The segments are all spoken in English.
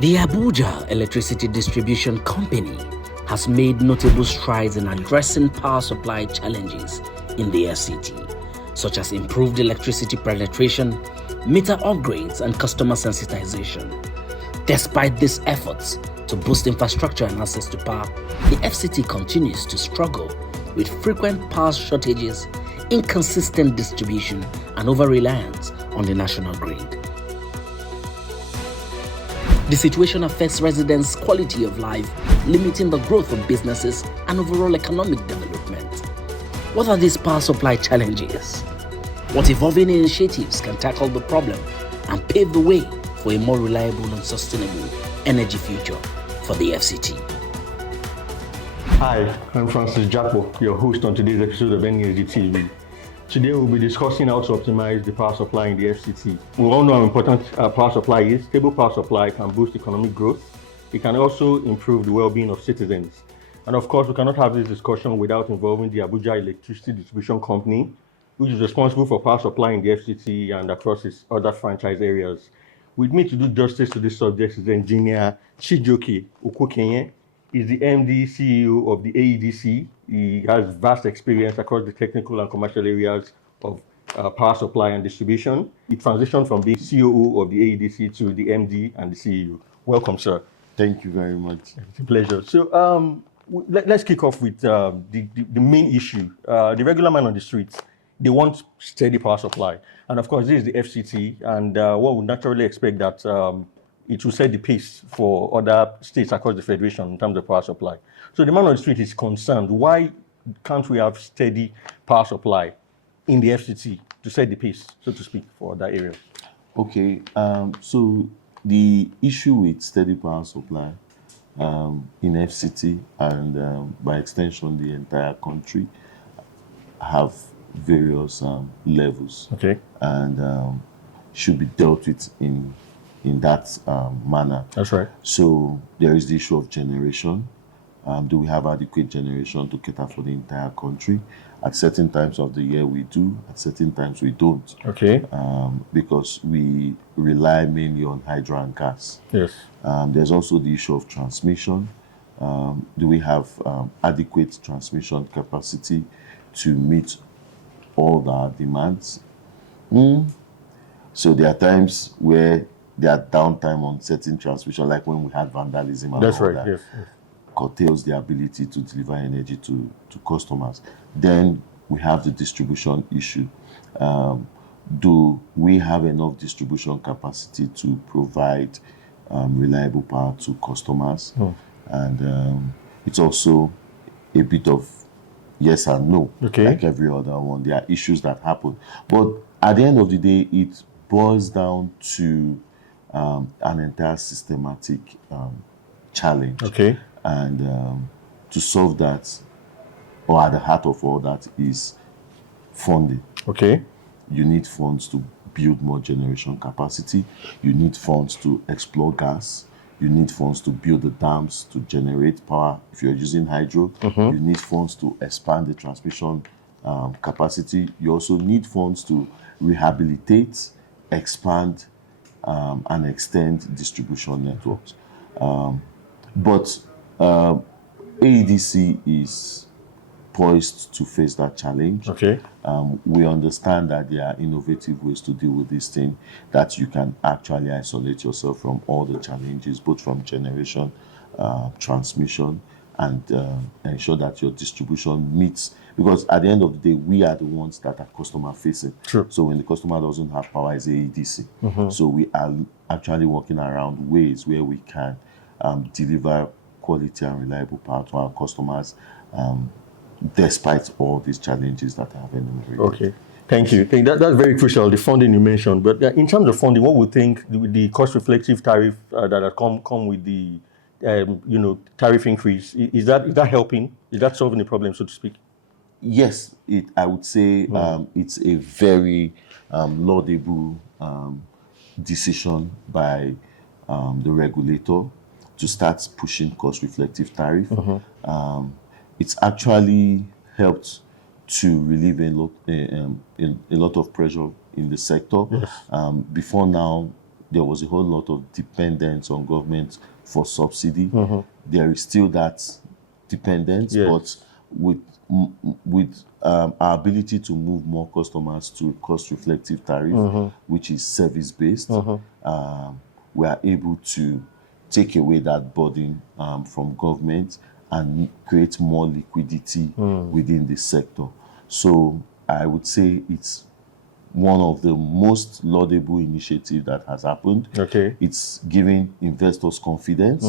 The Abuja Electricity Distribution Company has made notable strides in addressing power supply challenges in the FCT, such as improved electricity penetration, meter upgrades, and customer sensitization. Despite these efforts to boost infrastructure and access to power, the FCT continues to struggle with frequent power shortages, inconsistent distribution, and over-reliance on the national grid. The situation affects residents' quality of life, limiting the growth of businesses and overall economic development. What are these power supply challenges? What evolving initiatives can tackle the problem and pave the way for a more reliable and sustainable energy future for the FCT? Hi, I'm Francis Jakpor, your host on today's episode of NESD TV. Today we'll be discussing how to optimize the power supply in the FCT. We all know how important power supply is. Stable power supply can boost economic growth. It can also improve the well-being of citizens. And of course, we cannot have this discussion without involving the Abuja Electricity Distribution Company, which is responsible for power supply in the FCT and across its other franchise areas. With me to do justice to this subject is engineer Chijioke Okwuokenye. He's the MD CEO of the AEDC. He has vast experience across the technical and commercial areas of power supply and distribution. He transitioned from being COO of the AEDC to the MD and the CEO. Welcome, sir. Thank you very much. It's a pleasure. So let's kick off with the main issue. The regular man on the streets, they want steady power supply. And of course, this is the FCT, and one would naturally expect that it will set the pace for other states across the federation in terms of power supply. So the man on the street is concerned, why can't we have steady power supply in the FCT to set the pace, so to speak, for that area? Okay, so the issue with steady power supply in FCT and by extension the entire country have various levels, Okay. and should be dealt with in that manner. That's right. So there is the issue of generation. Do we have adequate generation to cater for the entire country? At certain times of the year we do, at certain times we don't. Okay. Because we rely mainly on hydro and gas. Yes. There's also the issue of transmission. Do we have adequate transmission capacity to meet all our demands? So there are times where there are downtime on certain transmission, like when we had vandalism and That's all right. that. Yes. Curtails the ability to deliver energy to customers. Then we have the distribution issue. Do we have enough distribution capacity to provide reliable power to customers? And it's also a bit of yes and no, Okay. like every other one. There are issues that happen. But at the end of the day, it boils down to an entire systematic challenge. Okay. And to solve that, or at the heart of all that, is funding. Okay. You need funds to build more generation capacity. You need funds to explore gas. You need funds to build the dams to generate power if you're using hydro. You need funds to expand the transmission capacity. You also need funds to rehabilitate, expand, and extend distribution networks. But AEDC is poised to face that challenge. Okay. We understand that there are innovative ways to deal with this thing, that you can actually isolate yourself from all the challenges, both from generation, transmission, and ensure that your distribution meets. Because at the end of the day, we are the ones that are customer facing. True. So when the customer doesn't have power, it's AEDC. So we are actually working around ways where we can deliver quality and reliable power to our customers, despite all these challenges that have enumerated. Okay. Thank you. That's very crucial, the funding you mentioned. But in terms of funding, what would think the cost-reflective tariff that have come with the tariff increase, is that helping? Is that solving the problem, so to speak? Yes, I would say it's a very laudable decision by the regulator to start pushing cost-reflective tariff. It's actually helped to relieve a lot of pressure in the sector. Yes. Before now, there was a whole lot of dependence on government for subsidy. There is still that dependence, but with our ability to move more customers to cost-reflective tariff, which is service-based, we are able to take away that burden from government and create more liquidity within the sector. So I would say it's one of the most laudable initiatives that has happened. Okay. It's giving investors confidence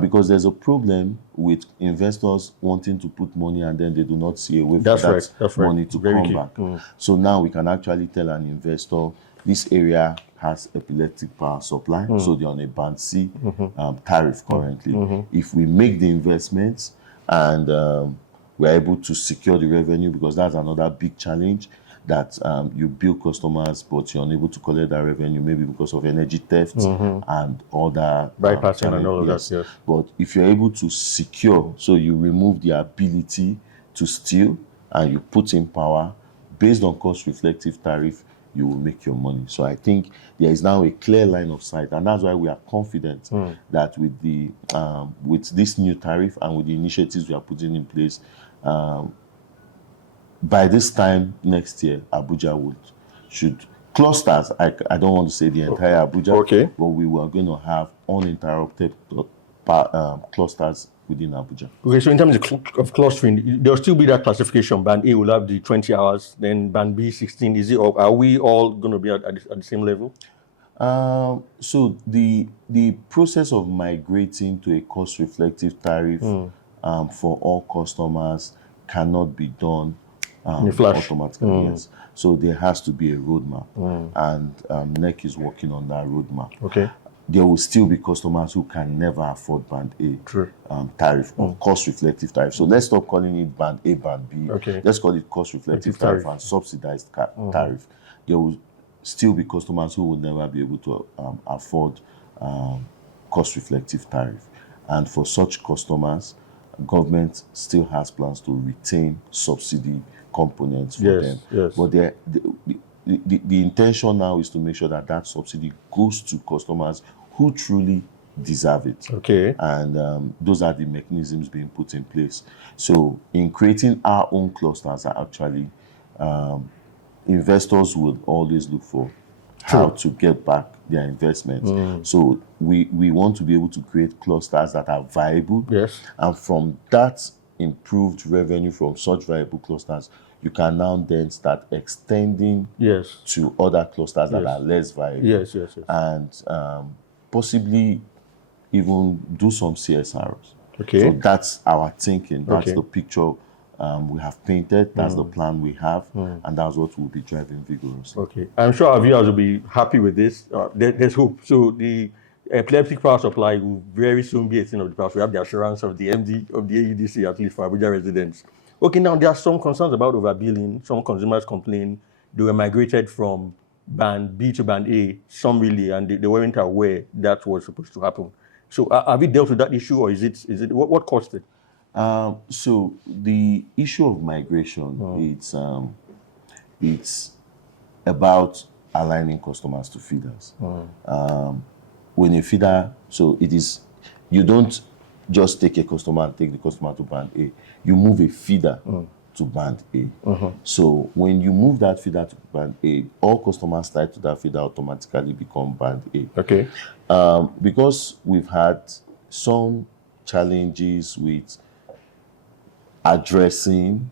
because there's a problem with investors wanting to put money and then they do not see a way for that money to come back. So now we can actually tell an investor this area has epileptic power supply, so they're on a band C tariff currently. If we make the investments and we're able to secure the revenue, because that's another big challenge, that you bill customers but you're unable to collect that revenue, maybe because of energy theft and other bypassing and all of that. Yes. But if you're able to secure, so you remove the ability to steal and you put in power based on cost reflective tariff, you will make your money. So I think there is now a clear line of sight, and that's why we are confident that with the with this new tariff and with the initiatives we are putting in place, by this time next year, Abuja should clusters. I don't want to say the entire Abuja, but we were going to have uninterrupted clusters within Abuja. Okay, so in terms of clustering, there'll still be that classification. Band A will have the 20 hours, then Band B 16. Is it? Or are we all going to be at the same level? So the process of migrating to a cost-reflective tariff for all customers cannot be done automatically. Yes. So there has to be a roadmap, and NEC is working on that roadmap. Okay. There will still be customers who can never afford Band A tariff or cost-reflective tariff. So let's stop calling it Band A, Band B. Okay. Let's call it cost-reflective tariff and subsidized tariff. There will still be customers who will never be able to afford cost-reflective tariff. And for such customers, government still has plans to retain subsidy components for them. Yes. But the intention now is to make sure that that subsidy goes to customers who truly deserve it. Okay. And those are the mechanisms being put in place. So in creating our own clusters, are actually investors would always look for how to get back their investments. So we want to be able to create clusters that are viable. Yes. And from that improved revenue from such viable clusters, you can now then start extending to other clusters that are less viable. Yes. And possibly even do some CSRs. Okay. So that's our thinking. That's the picture we have painted. That's the plan we have. And that's what we'll be driving vigorously. Okay. I'm sure our viewers will be happy with this. There's hope. So the epileptic power supply will very soon be a thing of the past. We have the assurance of the MD of the AEDC, at least for Abuja residents. Okay, now there are some concerns about overbilling. Some consumers complain they were migrated from Band B to Band A, some really, and they weren't aware that was supposed to happen. So have we dealt with that issue, or is it what caused it? So the issue of migration, it's about aligning customers to feeders. When a feeder, so it is, you don't just take a customer and take the customer to Band A. You move a feeder to Band A. So when you move that feeder to Band A, all customers tied to that feeder automatically become Band A. Okay. Because we've had some challenges with addressing,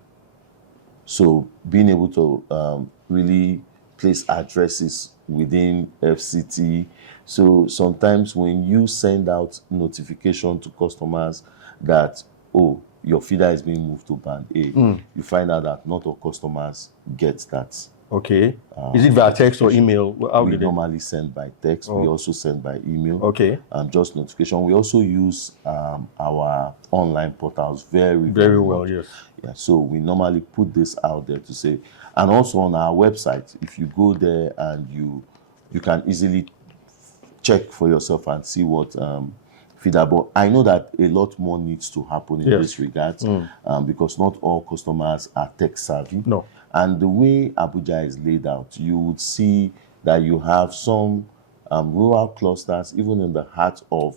so being able to really place addresses within FCT. So sometimes when you send out notification to customers that, oh, your feeder is being moved to Band A, you find out that not all customers get that. Okay. Is it via text or email? We normally send by text. We also send by email. Okay. Just notification. We also use our online portals very well. Yes. Yeah. So we normally put this out there to say, and also on our website, if you go there and you can easily check for yourself and see what feeder. But I know that a lot more needs to happen in this regard because not all customers are tech savvy. No. And the way Abuja is laid out, you would see that you have some rural clusters, even in the heart of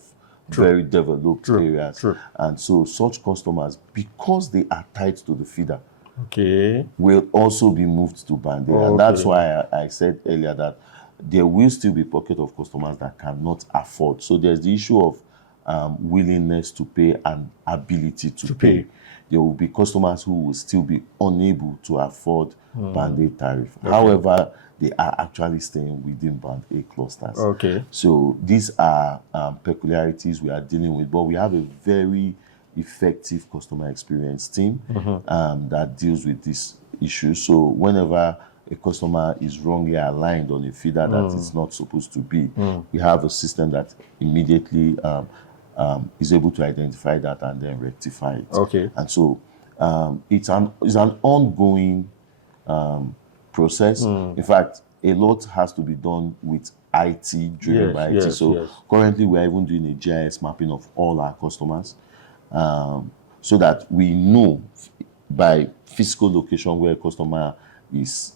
very developed areas. True. And so such customers, because they are tied to the feeder, Okay. will also be moved to Band A. And that's why I said earlier that there will still be pocket of customers that cannot afford. So there's the issue of willingness to pay and ability to pay. There will be customers who will still be unable to afford Band A tariff. However, they are actually staying within Band A clusters. Okay. So these are peculiarities we are dealing with, but we have a very effective customer experience team that deals with this issue. So whenever a customer is wrongly aligned on a feeder that is not supposed to be, we have a system that immediately is able to identify that and then rectify it. Okay. And so it's an ongoing process. In fact, a lot has to be done with IT, driven by IT. So currently we are even doing a GIS mapping of all our customers, so that we know by physical location where a customer is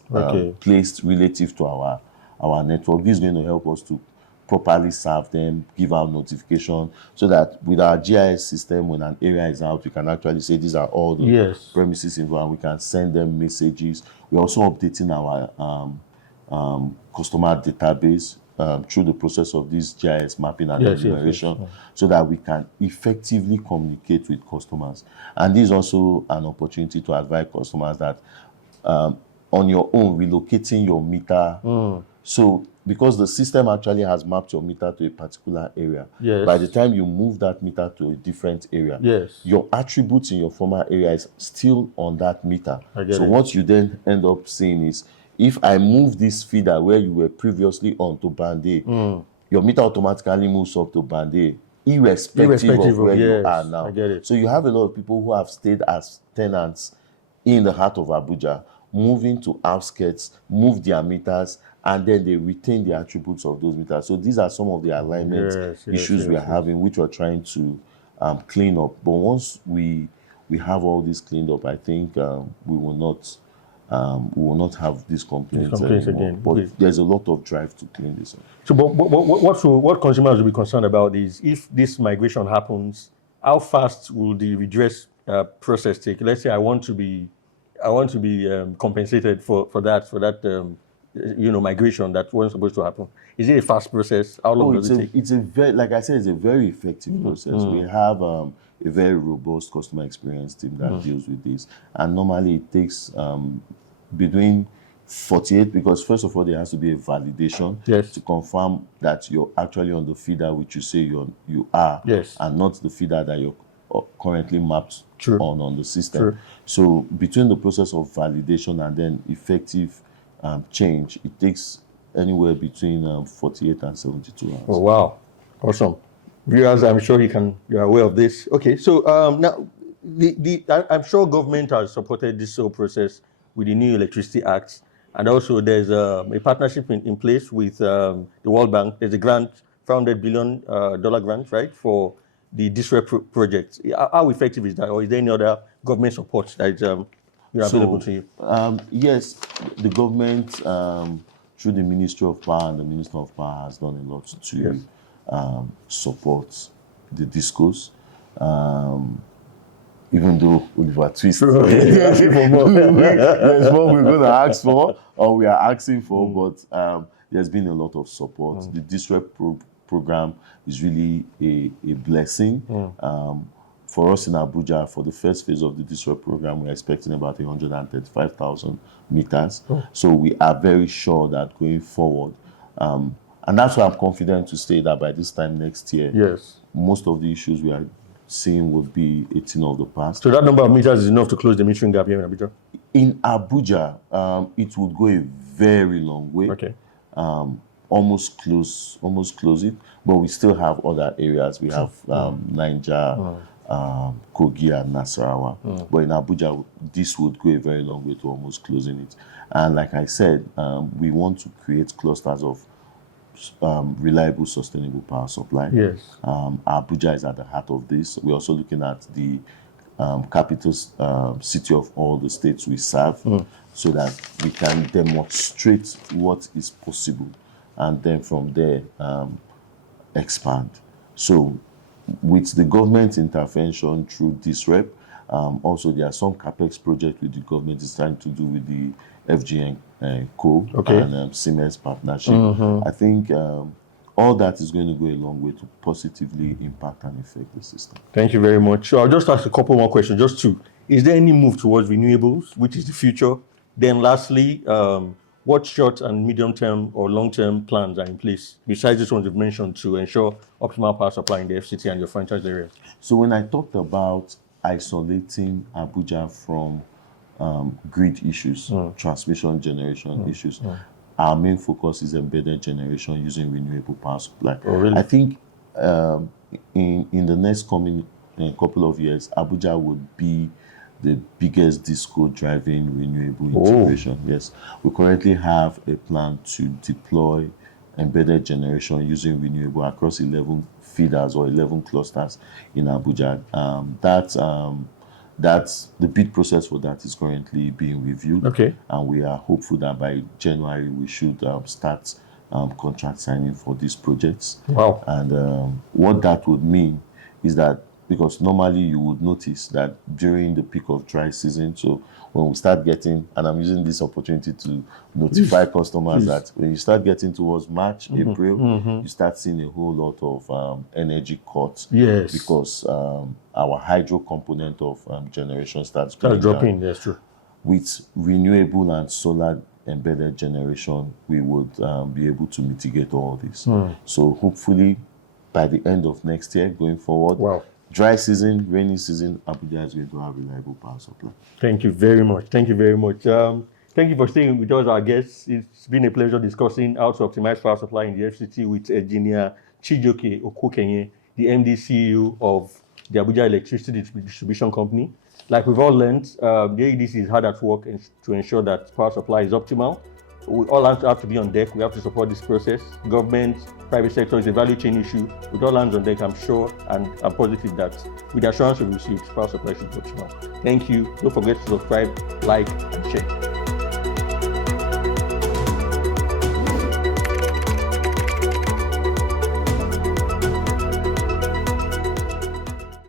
placed relative to our network. This is going to help us to properly serve them, give out notification, so that with our GIS system, when an area is out, we can actually say these are all the premises involved. We can send them messages. We're also updating our customer database through the process of this GIS mapping and enumeration, so that we can effectively communicate with customers. And this is also an opportunity to advise customers that on your own, relocating your meter. So because the system actually has mapped your meter to a particular area, by the time you move that meter to a different area, your attributes in your former area is still on that meter. So what you then end up seeing is, if I move this feeder where you were previously on to Band A, your meter automatically moves up to Band A, irrespective of where you are now. So you have a lot of people who have stayed as tenants in the heart of Abuja, moving to outskirts, move their meters, and then they retain the attributes of those meters. So these are some of the alignment issues we are having, which we're trying to clean up. But once we have all this cleaned up, I think we will not have these complaints anymore. But there's a lot of drive to clean this up. So, but what consumers will be concerned about is, if this migration happens, how fast will the redress process take? Let's say I want to be compensated for that migration that wasn't supposed to happen. Is it a fast process? How long does it take? It's a very, like I said, it's a very effective process. We have a very robust customer experience team that deals with this, and normally it takes between 48, because first of all there has to be a validation to confirm that you're actually on the feeder which you say you are, and not the feeder that you're currently mapped on the system. So between the process of validation and then effective change, it takes anywhere between 48 and 72 hours. Oh wow, awesome. Viewers, I'm sure you're aware of this. Okay, so now I'm sure government has supported this whole process with the new Electricity Act, and also there's a partnership in place with the World Bank. There's a grant, $400 billion grant, right, for the DISREP project. How effective is that, or is there any other government support that is available to you? Yes, the government, through the Ministry of Power and the Minister of Power, has done a lot to support the discourse. Even though Oliver Twist, there's one we're going to ask for, or we are asking for, but there's been a lot of support. The DISREP program is really a blessing. For us in Abuja, for the first phase of the DISREP program, we're expecting about 135,000 meters. So we are very sure that going forward, and that's why I'm confident to say that by this time next year, most of the issues we are seeing would be a thing of the past. So that number of meters is enough to close the metering gap here in Abuja? In Abuja, it would go a very long way. Almost close it, but we still have other areas. We have Niger, Kogi, and Nasarawa. But in Abuja, this would go a very long way to almost closing it. And like I said, we want to create clusters of reliable, sustainable power supply. Abuja is at the heart of this. We're also looking at the capital city of all the states we serve, so that we can demonstrate what is possible and then from there expand. So with the government intervention through this rep, also there are some capex projects with the government is trying to do with the FGN Co and Siemens partnership. I think all that is going to go a long way to positively impact and affect the system. Thank you very much. So I'll just ask a couple more questions, just two. Is there any move towards renewables, which is the future? Then lastly, what short and medium-term or long-term plans are in place, besides this one you've mentioned, to ensure optimal power supply in the FCT and your franchise area? So when I talked about isolating Abuja from grid issues, transmission generation issues, our main focus is embedded generation using renewable power supply. Oh, really? I think in the next coming couple of years, Abuja would be the biggest disco driving renewable integration. Yes, we currently have a plan to deploy embedded generation using renewable across 11 feeders or 11 clusters in Abuja. That's the bid process for that is currently being reviewed. And we are hopeful that by January we should start contract signing for these projects. Wow. And what that would mean is that, because normally you would notice that during the peak of dry season, so when we start getting, and I'm using this opportunity to notify customers that when you start getting towards March, April, you start seeing a whole lot of energy cuts. Yes. Because our hydro component of generation starts dropping. That's true. With renewable and solar embedded generation, we would be able to mitigate all this. So hopefully by the end of next year, going forward, dry season, rainy season, Abuja is going to have reliable power supply. Thank you very much. Thank you very much. Thank you for staying with us, our guests. It's been a pleasure discussing how to optimize power supply in the FCT with Engineer Chijioke Okwuokenye, the MD CEO of the Abuja Electricity Distribution Company. Like we've all learned, the AEDC is hard at work to ensure that power supply is optimal. We all have to be on deck. We have to support this process. Government, private sector is a value chain issue. With all hands on deck, I'm sure and I'm positive that with the assurance we received, power supply should be optimal. Thank you. Don't forget to subscribe, like, and share.